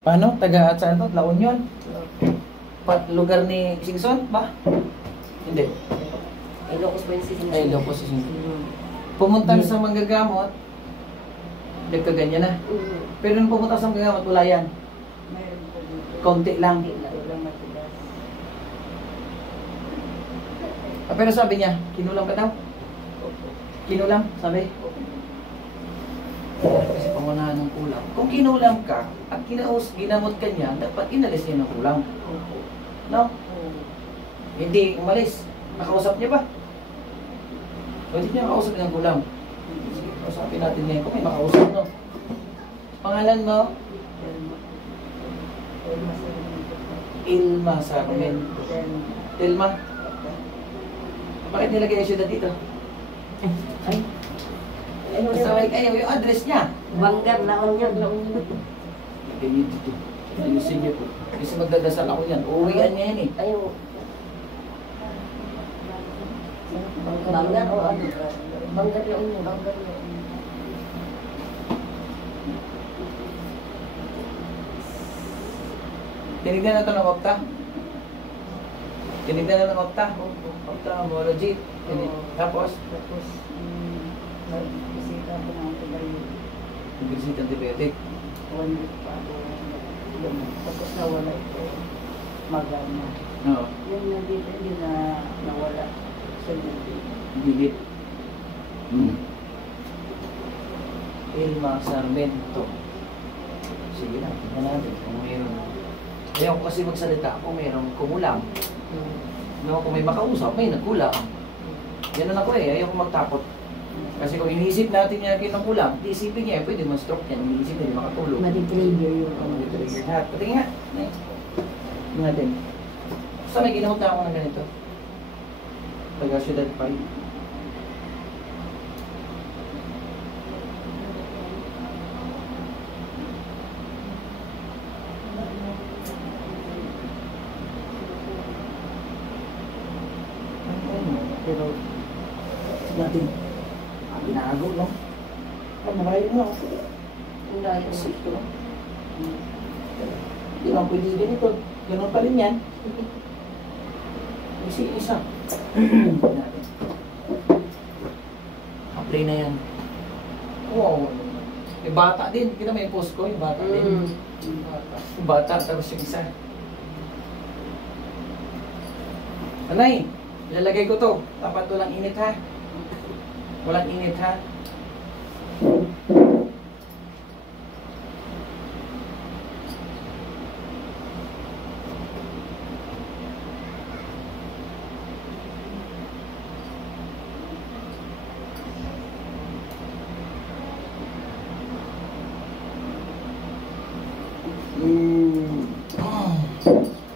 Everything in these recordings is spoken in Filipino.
Paano? Taga saan to? La Union? Lugar ni Singson ba? Hindi. Ilocos po yung season. Ay, Ilocos Singson. Pumunta sa manggagamot, nagkaganyan na. Pero nung pumunta sa manggagamot, wala yan. Konti lang. Pero sabi niya, kinulam ka daw? Kinulam, sabi? Kasi pangunahan ng kulang. Kung kinulam ka at ginamot ka niya, dapat inalis niya ng kulang. No? Hindi umalis. Nakausap niya ba? Pwede niya makausap ng kulang. Sige, kausapin natin ngayon kung may makausap, no? Pangalan mo? Ilma Sarmiento. Ilma? Bakit nilagay yung syudad dito? Ay? Kasaway kayo, yung address niya. Banggar, La Union. Ganyan dito. Ayusin niyo po. Kasi magdadasal ako yan. Uuwian niya yan eh. Ayaw. Banggar o ano? Banggar, La Union. Banggar, La Union. Tinignan na ito ng Opta. Tinignan na ng Opta. Ophthalmology. Tapos? Bisita ko ng antibiotic. Bisita antibiotic. 1 week pa ako. Tapos nawala ito. Magana. Oo. Yung nandito, hindi na nawala. Sa bibig. Gigit. Ilma Sarmiento. Sige na, tingnan natin kung mayroon. Ayaw ko kasi magsalita kung mayroong kumulang. No, kung may makausap, may nagkulang. Yan na ako eh, ayaw ko magtakot. Kasi kung iniisip natin niya kinukulang, isipin niya, pwede ma-stroke yan. Iniisip niya, makatulog. Matitrigger yung Matitrigger lahat. Pati nga. Tingnan natin. Basta may ginamot na ako ng ganito. Taga Ciudad Pai. Pero, natin. Binago, no? Ay, malayo mo. Ang layo. Ito, no? Hindi lang pwede ganito. Ganun pa rin yan. Kasi isa. Apply na yan. Wow. Yung bata din. Kita mo yung post ko, yung bata din. Yung bata, tapos yung isa. Anay, ilalagay ko to. Dapat walang init ha. Walang init ha.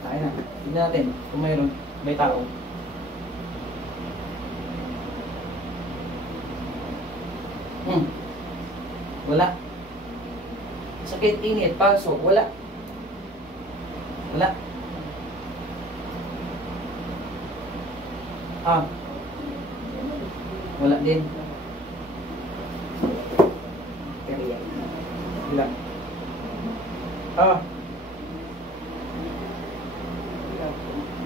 Tayo na. Tignan natin kung may tao. Wala. Sakit, init, palso, wala. Wala. Wala din. Wala.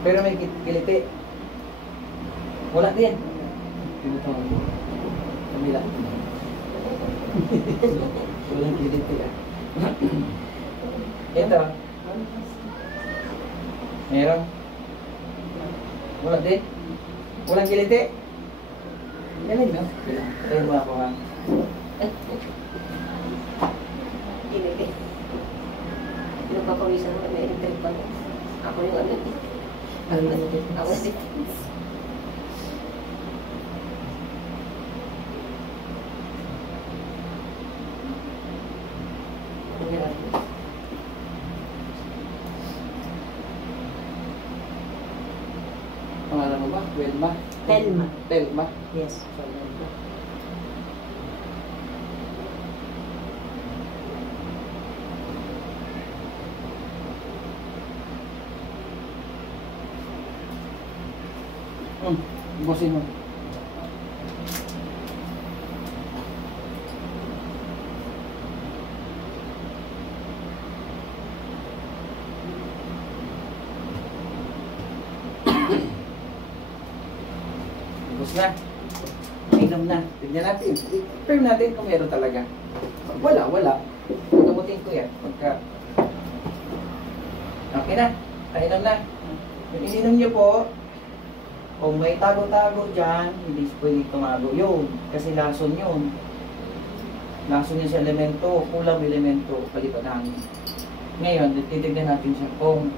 Pero may kiliti. Wala din. Tinatawag mo. Kamila. Walang kiliti ah. Ito. Meron. Wala din. Walang kiliti. Galing no? Tayo mo ako ha. Kiliti. Yung papawisan mo, may electric pa. Ako yung ano. Ako si. Pangalan mo ba? Welma? Telma. Telma? Yes. Ibusin mo. Na. Inom na. Tignan natin. I-confirm natin kung meron talaga. Wala. Pagamutin ko yan. Pagka... Okay na. Inom na. Yung ininom nyo po, kung may tago-tago dyan, hindi pwede tumago yun. Kasi lason yun. Lason yun sa elemento, kulang elemento, palipat hangin. Ngayon, titignan natin siya kung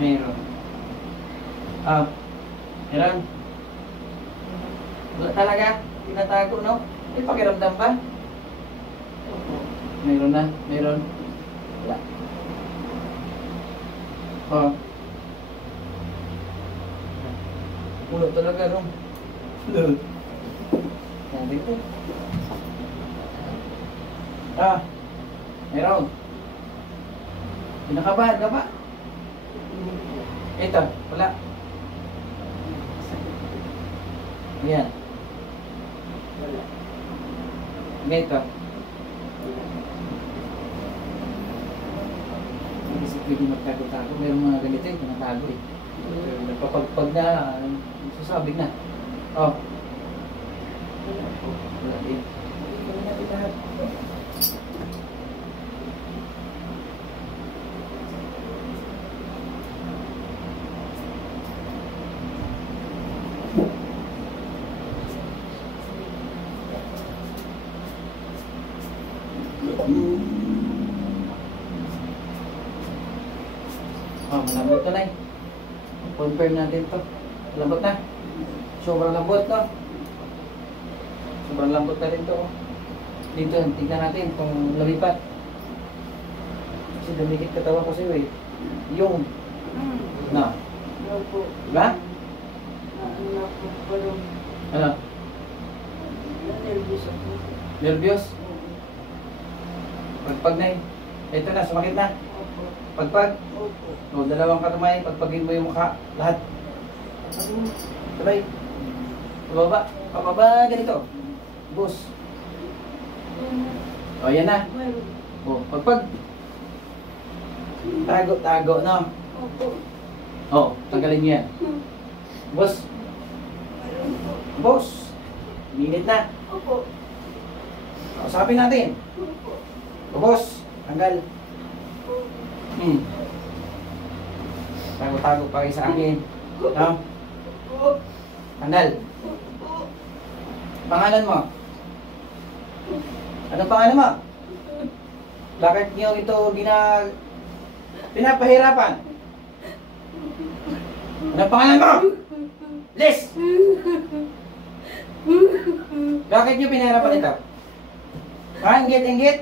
meron. Meron. Wala talaga. Tinatago, no? May pakiramdam ba? Meron na. Meron. Wala. Wala talaga, no? Sabi ko. Meron. Pinakabahan ka ba? Ito, wala. Ayan. Wala. Ito. Hindi kasi pwede magtago-tago. Mayroong mga ganito yung tinatago eh. Nagpapagpag na, sasabig na. Wala din. Wala natin lahat. Malambot na eh. Confirm natin to. Malambot na. Sobrang lambot, no? Sobrang lambot na rin to. Dito, tignan natin kung lumipat. Kasi dumikit katawan ko sa'yo eh. Yung. Na. Diba? Ano? Nervyos? Pagpag na eh. Ito na, sumakit na. Pagpag? O, dalawang katumay, pagpagin mo yung mukha, lahat. Sabay. Pababa, ganito. Bus. O, yan na. O, pagpag. Tago, no? O, tanggalin niyo yan. Bus. Bus. Minit na. Usapin natin. Bus. Tanggal. Tago-tago pa rin sa akin. No? Tanggal. Pangalan mo? Anong pangalan mo? Bakit niyo ito pinapahirapan? Anong pangalan mo? Liz! Bakit niyo pinahirapan ito? Inggit?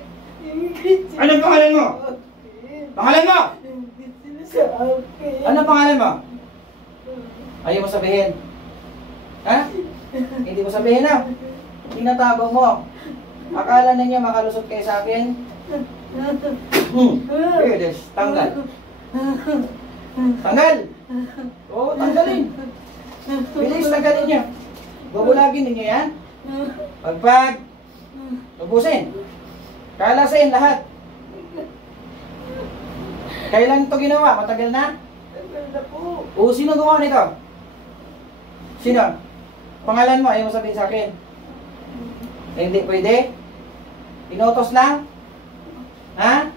Anong pangalan mo? Pangalan mo? Ano pangalan mo? Ayaw mo sabihin? Ha? Hindi mo sabihin na? Tinatago mo. Akala na niya makalusot kayo sa akin? Yes, tanggal. Tanggal! Oo, tanggalin. Bilis, tanggalin niya. Bubulagin ninyo yan. Pagpag. Tubusin. Kalasin lahat. Kailan ito ginawa? Matagal na? Tagal na po. O, sino gumawa nito? Sino? Pangalan mo, ayaw mo sabihin sa akin. Hindi pwede? Inutos lang? Ha?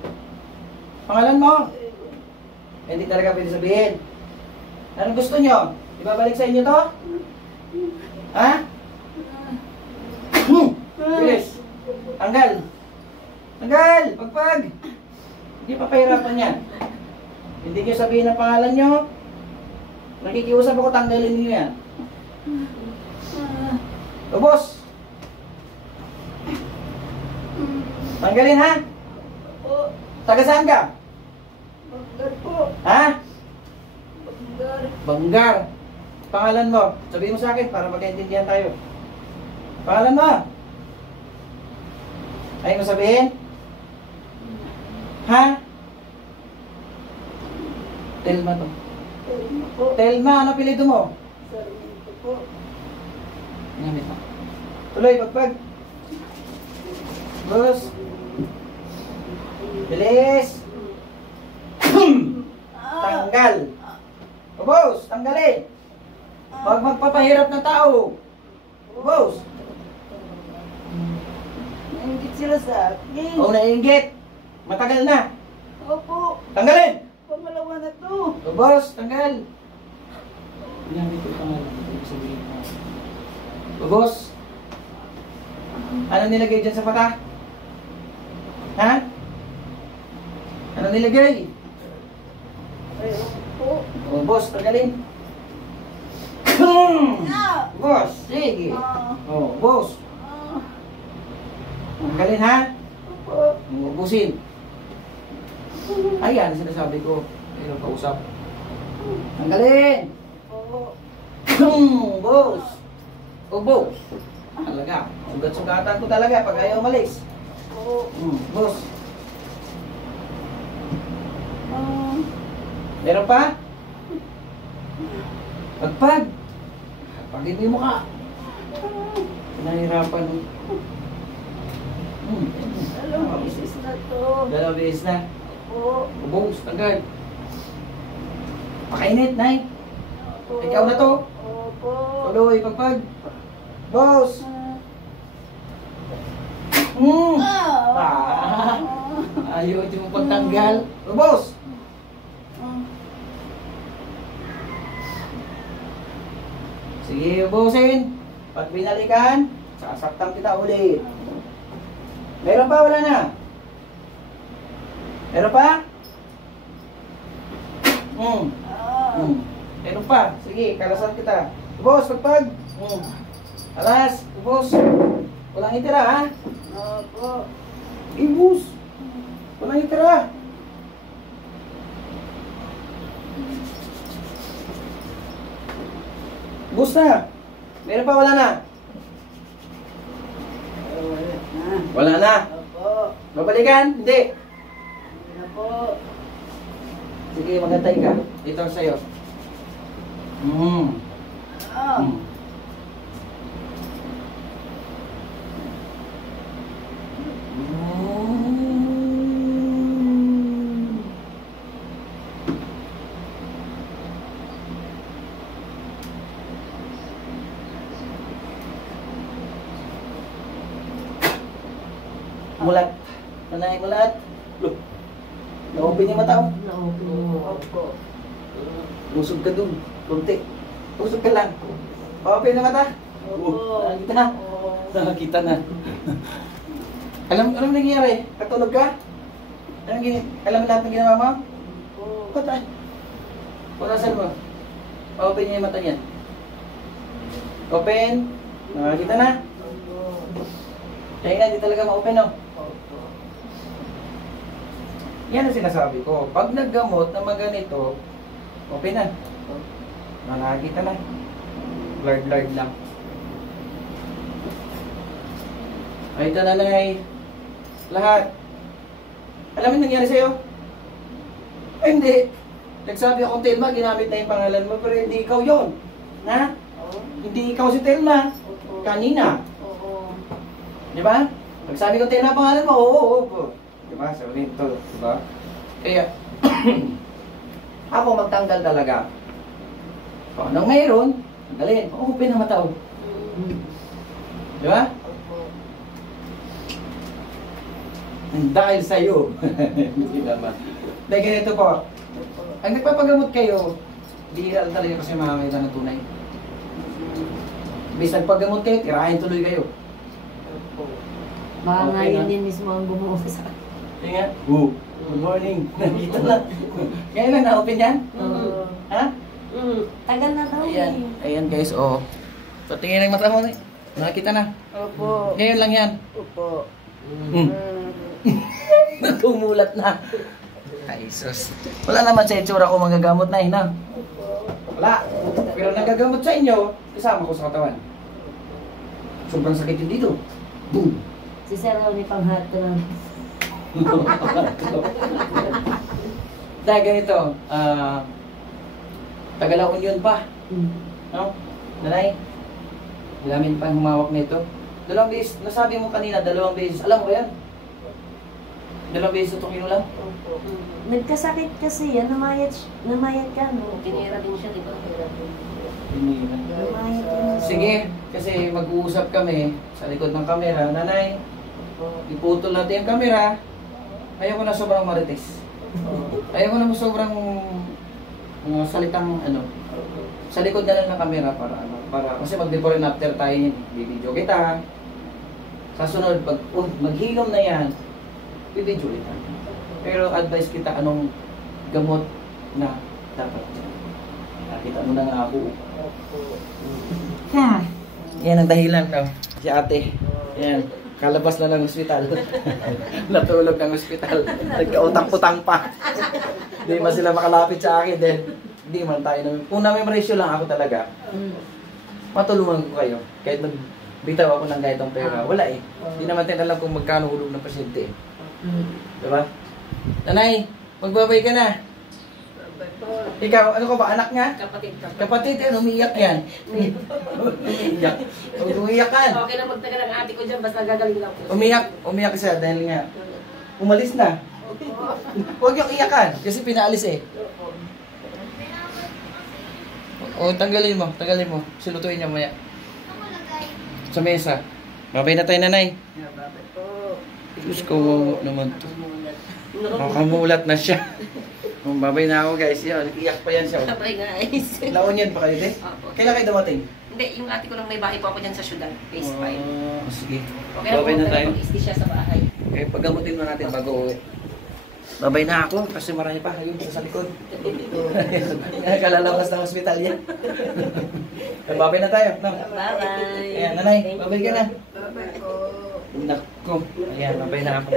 Pangalan mo? Hindi talaga pwede sabihin. Anong gusto nyo? Ibabalik sa inyo to? Ha? Bilis. Tanggal. Tanggal! Pagpag! Hindi pa pahirapan yan. Hindi nyo sabihin ang pangalan nyo. Nakikiusap ako, tanggalin nyo yan. Ubos! Tanggalin ha? Po. Taga saan ka? Banggar po. Ha? Banggar. Banggar. Pangalan mo. Sabihin mo sa akin para magkaintindihan tayo. Pangalan mo. Ayaw mo sabihin? Ha? Telma to. Telma po. Telma, ano apelyido mo? Sarmiento po. Ngamit mo. Tuloy, pagpag. Bus. Bilis. Tanggal. Ubos, tanggalin. Huwag magpapahirap ng tao. Boss. Nainggit sila sa akin. O naiinggit. Matagal na. Opo. Tanggalin. Pangalawa na to. O boss, tanggal. Yan, dito pangalan. Dito sa gilid. O boss. Ano nilagay dyan sa mata? Ha? Ano nilagay? Ay, opo. O boss, tanggalin. Ah! Boss, sige. Ah. O, boss. Ah. Tanggalin ha. Opo. Ubusin. Ayan, sinasabi ko. Ayun, kausap. Tanggalin. Opo. Boss. O, boss. Talaga. Sugat-sugatan ko talaga pag ayaw umalis. Opo. Boss. Ah. Meron pa? Pagpag. Pagin mo yung mukha. Nahihirapan. Dalawang isis na to. Dalawang beses na. Opo. Boss, tanggal. Pakainit, Nay. Opo. Ikaw na to. Opo. Tuloy, pagpag. Boss. Ayaw yung pagtanggal. Boss. Sige, ubusin. Pag binalikan, sasaktan kita ulit. Meron pa, wala na? Meron pa? Meron pa. Sige, kalasan kita. Ubos, pagpag. Alas, ubos. Walang itira, ha? Opo. Ibus. Walang itira. Ubus na. Meron pa, wala na? Wala na. Wala na. Opo. Babalikan? Hindi. Hindi na po. Sige, magantay ka. Ito ang sa'yo. Ah. Mulat. Nanay mulat. Look. Na-open yung mata mo. Opo. Busog ka dun. Kunti. Busog ka lang. Pa-open na mata. Opo. Nakakita na. Nakakita na. Alam nangyayari? Katulog ka? Alam lahat ng ginawa mo? Opo. Patay. Punasan mo. Pa-open niya yung mata niya. Open. Nakakita na. Opo. Kaya nga, di talaga ma-open, no? Opo. Yan ang sinasabi ko. Pag naggamot na maganito, open na. Nakakita na. Blurred lang. Ay, ito na nanay. Lahat. Alam mo yung nangyari sa'yo? Ay, hindi. Nagsabi akong Telma, ginamit na yung pangalan mo, pero hindi ikaw yon. Na? Hindi ikaw si Telma. Opo. Kanina. Oo. Di ba? Nagsabi ko Telma pangalan mo, oo. Di ba? Sabi ito, di ba? Kaya, ako magtanggal talaga. Kung anong mayroon, tanggalin. Open ang mata. Di ba? Opo. Dahil sa'yo. Hindi naman. Dahil ganito po, Opo. ang nagpapagamot kayo, bihira lang talaga kasi makakita ng tunay. Bis nagpagamot kayo, tirahin tuloy kayo. Opo. Baka nga Okay yun na. din mismo ang bumuo sa akin. Tingnan. Good morning. Nakita na. Ngayon lang na-open yan? Oo. Ha? Tagal na daw Ayan. eh. Ayan guys, oh. Patingin ng mata mo. Nakita na. Opo. Ngayon lang yan. Opo. Natumulat na. Ay, sus. Wala naman sa itsura ko magagamot na, na. Opo. Wala. Pero nagagamot sa inyo, kasama ko sa katawan. Sobrang sakit din dito. Boom. Si Sir Ronnie pang-hot ko lang. Dahil ganito, Tagalaon yun pa. No? Nanay, ilamin pa yung humawak nito. 2 beses, nasabi mo kanina, 2 beses. Alam mo yan? 2 beses itong kinulam. Opo. Nagkasakit kasi yan, namayat ka, no? Tinira din siya, di ba? Tinira din. Iniwan. Sige, kasi mag-uusap kami sa likod ng kamera. Nanay, iputol natin yung kamera. Ayoko na sobrang marites. Ayoko na sobrang salitang ano. Sa likod na lang ng kamera para kasi mag-before and after tayo yun. Bibidyo kita. Sa sunod, pag maghilom na yan, bibidyo kita. Pero advice kita anong gamot na dapat dyan. Nakita mo na nga ako. Yan ang dahilan daw. Si ate. Yan. Kalabas na ng ospital. Natulog ng ospital. Nagkautang-utang pa. Hindi man sila makalapit sa akin. Then, hindi man tayo namin. Kung na-memorize lang ako talaga, matulungan ko kayo. Kahit nagbitaw ako ng ganitong pera. Wala eh. Hindi naman tayo alam kung magkano hulog ng pasyente eh. Diba? Nanay, magbabay ka na. Ikaw, ano ka ba? Anak nga? Kapatid. Kapatid, ano, umiiyak yan. Umiiyak. Umiiyak ka. Okay na magtaga ng ate ko dyan, basta gagaling lang po. Umiyak siya dahil nga umalis na. Huwag yung iyakan kasi pinaalis eh. O, tanggalin mo. Silutuin niya maya. Sa mesa. Babay na tayo, nanay. Diyos ko, naman to. Nakamulat na siya. Babay na ako, guys. Yan, iyak pa yan siya. Bye guys. Laon yan pa kayo, de? Kailan kayo dumating? Hindi, yung ate ko lang may bahay po ako dyan sa syudad. Phase 5. Sige. Okay na po, Babay na tayo. mag-isti siya sa bahay. Okay, paggamutin mo natin bago uwi. Babay na ako kasi marami pa yun sa likod. Kalalabas ng ospital yan. Babay na tayo. No? Bye-bye. Ayan, nanay, babay ka na. Bye-bye po. Nako. Ayan, babay na ako.